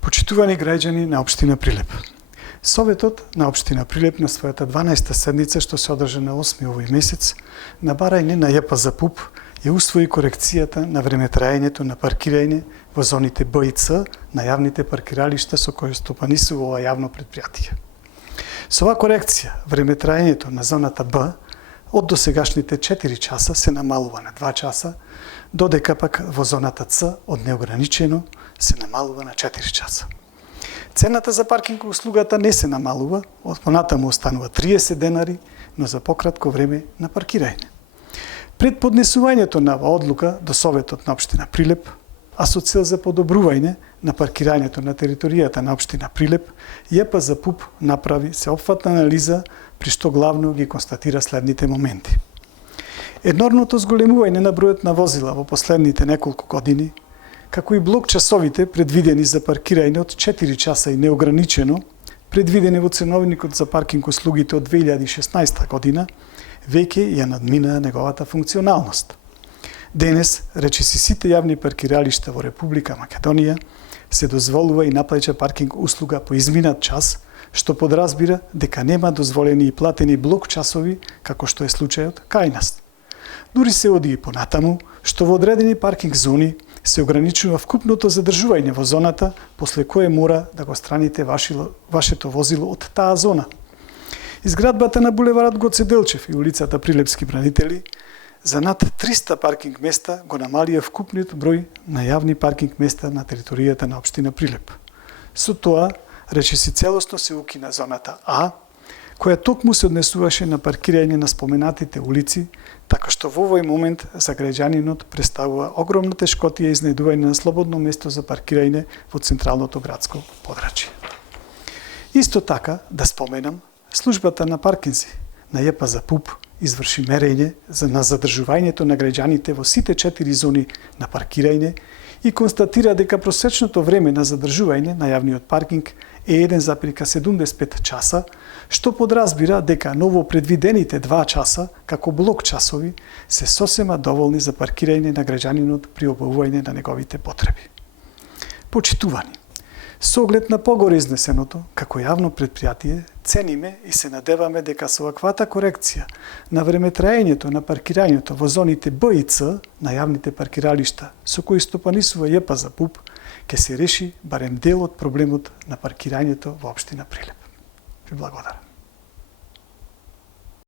Почитувани граѓани на општина Прилеп. Советот на општина Прилеп на својата 12-та седница, што се одржа на 8 овој месец, на барање на ЈПЗПУП ја усвои корекцијата на времетраењето на паркирање во зоните Б и Ц на јавните паркиралишта со кои стопанисува ова јавно предпријатие. Со оваа корекција, времетраењето на зоната Б од досегашните 4 часа се намалува на 2 часа, додека пак во зоната Ц од неограничено се намалува на 4 часа. Цената за паркинг услугата не се намалува, од понатаму останува 30 денари, но за пократко време на паркирање. Пред поднесувањето на оваа одлука до Советот на општина Прилеп, а со цел за подобрување на паркирањето на територијата на општина Прилеп, ЈПЗПУП направи сеопфатна анализа, при што главно ги констатира следните моменти. Енормното зголемување на бројот на возила во последните неколку години, како и блок часовите предвидени за паркирање од 4 часа и неограничено, предвидени во ценовникот за паркинг услугите од 2016 година, веќе ја надминаа неговата функционалност. Денес, речиси сите јавни паркиралишта во Република Македонија, се дозволува и наплаќа паркинг услуга по изминат час, што подразбира дека нема дозволени и платени блок часови, како што е случајот кај нас. Дури се оди и понатаму, што во одредени паркинг зони се ограничува вкупното задржување во зоната, после кое мора да го страните вашето возило од таа зона. Изградбата на булеварот Гоце Делчев и улицата Прилепски бранители за над 300 паркинг места го намалија вкупниот број на јавни паркинг места на територијата на општина Прилеп. Со тоа, речиси целосно се укина зоната А, која токму се однесуваше на паркирање на споменатите улици, така што во овој момент за граѓанинот представува огромна тешкотија изнајдување на слободно место за паркирање во централното градско подрачје. Исто така, да споменам, службата на паркинзи на ЈПЗПУП изврши мерење на задржувањето на граѓаните во сите 4 зони на паркирање и констатира дека просечното време на задржување на јавниот паркинг е 1,75 часа, што подразбира дека ново предвидените 2 часа, како блок часови, се сосема доволни за паркирање на граѓанинот при обавување на неговите потреби. Почитувани, со оглед на погоре изнесеното, како јавно предпријатие, цениме и се надеваме дека со ваквата корекција на времетраењето на паркирањето во зоните Б и Ц на јавните паркиралишта со кои стопанисува ЈПЗПУП, ќе се реши барем дел од проблемот на паркирањето во општина Прилеп. Ви благодарам.